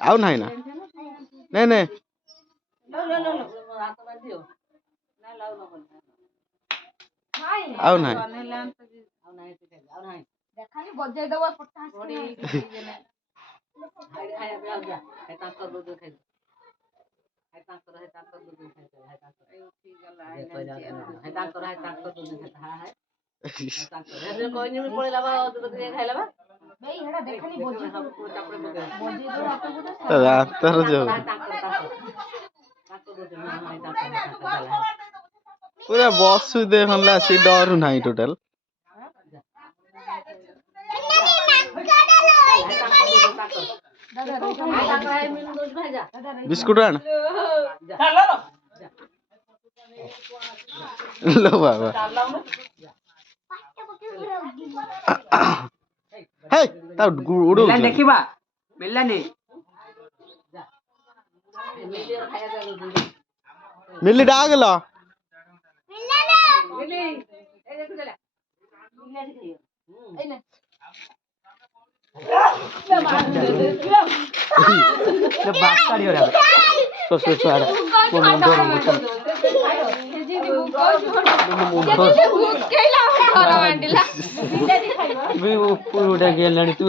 ଆଉ ନାହିଁ ନା ନାଇଁ ନାଇଁ ଆଉ ନାହିଁ ରାସ୍ତାର ଯୋଉ ପୁରା ବସୁ ଦେଖଲା ସେ ଡରୁ ନାହିଁ ଟୋଟାଲ बिस्कुट आण लो बाबा हे ता उडो देखिबा मिललानी मिली डागलो मिली ए देखु चला मिली ले बात काढी रे सो सो सो आडा मो मुंडो मुंडो केला घर वांडिला भी उडा गेलानी तू